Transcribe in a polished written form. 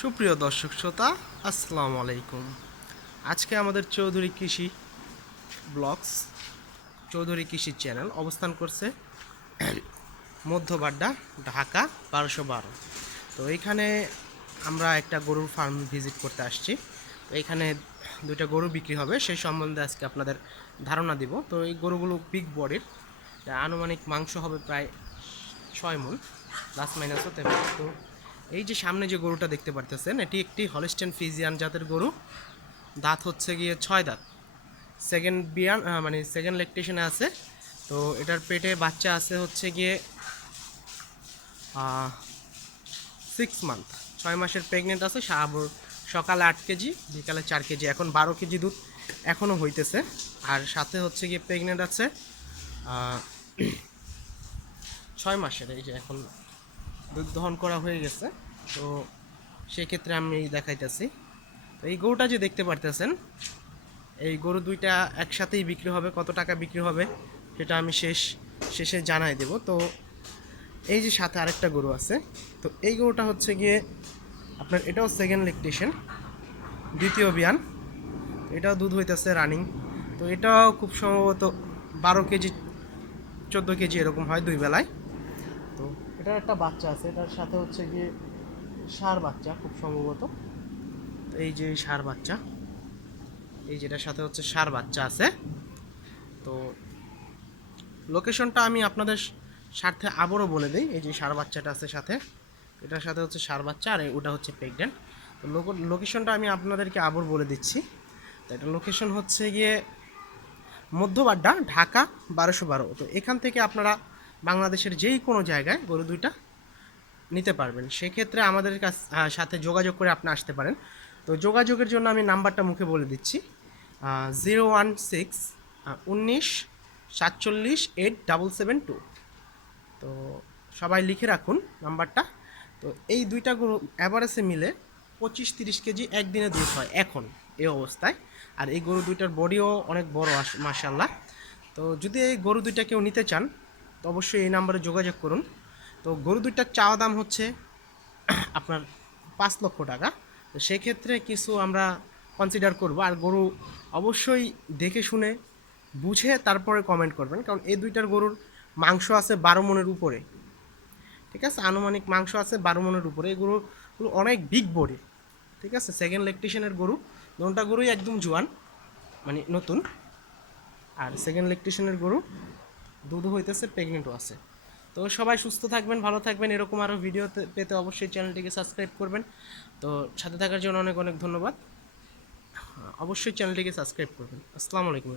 সুপ্রিয় দর্শক শ্রোতা, আসসালামু আলাইকুম। আজকে আমাদের চৌধুরী কৃষি ব্লগস, চৌধুরী কৃষি চ্যানেল অবস্থান করছে মধ্যবাড্ডা, ঢাকা 1212। তো এইখানে আমরা একটা গরুর ফার্ম ভিজিট করতে আসছি। তো এইখানে দুইটা গরু বিক্রি হবে, সেই সম্বন্ধে আজকে আপনাদের ধারণা দিব। তো এই গরুগুলো বিগ বডির, আনুমানিক মাংস হবে প্রায় 6 মণ, প্লাস মাইনাস হতে পারে। তো এই যে সামনে যে গরুটা দেখতে পারতেছেন, এটি একটি হলস্টেইন ফ্রিজিয়ান জাতের গরু। দাঁত হচ্ছে গিয়ে 6 দাঁত, সেকেন্ড বিয়ান মানে সেকেন্ড ল্যাকটেশনে আছে। তো এটার পেটে বাচ্চা আছে হচ্ছে গিয়ে 6 মান্থ, 6 মাসের প্রেগনেন্ট আছে। সকালে 8 কেজি, বিকালে 4 কেজি, এখন 12 কেজি দুধ এখনও হইতেছে। আর সাথে হচ্ছে গিয়ে প্রেগনেন্ট আছে 6 মাসের, এই যে এখন দুধ দহন করা হয়ে গেছে। তো সেক্ষেত্রে আমি দেখাইতেছি। তো এই গরুটা যে দেখতে পারতেছেন, এই গরু দুইটা একসাথেই বিক্রি হবে। কত টাকা বিক্রি হবে সেটা আমি শেষে জানাই দেব। তো এই যে সাথে আরেকটা গরু আছে, তো এই গরুটা হচ্ছে গিয়ে আপনার, এটাও সেকেন্ড ল্যাকটেশন, দ্বিতীয় বিয়ান। এটাও দুধ হইতেছে রানিং। তো এটাও খুব সম্ভবত 12 কেজি 14 কেজি এরকম হয় 2 বেলায়। তো এটার একটা বাচ্চা আছে, এটার সাথে হচ্ছে গিয়ে ষাঁড় বাচ্চা খুব সম্ভবত। তো এই যে ষাঁড় বাচ্চা, এই যেটার সাথে হচ্ছে ষাঁড় বাচ্চা আছে। তো লোকেশনটা আমি আপনাদের স্বার্থে আবারও বলে দিই। এই যে ষাঁড় বাচ্চাটা আছে সাথে, এটার সাথে হচ্ছে ষাঁড় বাচ্চা, আর ওটা হচ্ছে প্রেগনেন্ট। তো লোকেশনটা আমি আপনাদেরকে আবার বলে দিচ্ছি। তো এটা লোকেশন হচ্ছে গিয়ে মধ্যবাড্ডা, ঢাকা 1212। তো এখান থেকে আপনারা বাংলাদেশের যেই কোনো জায়গায় গরু দুইটা নিতে পারবেন। সেক্ষেত্রে আমাদের সাথে যোগাযোগ করে আপনি আসতে পারেন। তো যোগাযোগের জন্য আমি নাম্বারটা মুখে বলে দিচ্ছি, 016 19 47 8 772। তো সবাই লিখে রাখুন নাম্বারটা। তো এই দুইটা গরু অ্যাভারেজে মিলে 25-30 কেজি একদিনে দুধ হয় এখন এই অবস্থায়। আর এই গরু দুইটার বডিও অনেক বড়, মাশাআল্লাহ। তো যদি এই গরু দুইটা কেউ নিতে চান, তো অবশ্যই এই নাম্বারে যোগাযোগ করুন। তো গরু দুইটার চাওয়া দাম হচ্ছে আপনার 5 লক্ষ টাকা। তো সেক্ষেত্রে কিছু আমরা কনসিডার করব। আর গরু অবশ্যই দেখে শুনে বুঝে তারপরে কমেন্ট করবেন, কারণ এই দুইটার গরুর মাংস আছে 12 মণের উপরে। ঠিক আছে, আনুমানিক মাংস আছে 12 মণের উপরে। এই গরুগুলো অনেক বিগ বডি। ঠিক আছে, সেকেন্ড ল্যাকটেশনের গরু, দুটা গরুই একদম জোয়ান, মানে নতুন। আর সেকেন্ড ল্যাকটেশনের গরু, দুধও হইতেছে, প্রেগনেন্টও আছে। তো সবাই সুস্থ থাকবেন, ভালো থাকবেন। এরকম আরও ভিডিও পেতে অবশ্যই চ্যানেলটিকে সাবস্ক্রাইব করবেন। তো সাথে থাকার জন্য অনেক অনেক ধন্যবাদ। অবশ্যই চ্যানেলটিকে সাবস্ক্রাইব করবেন। আসসালামু আলাইকুম।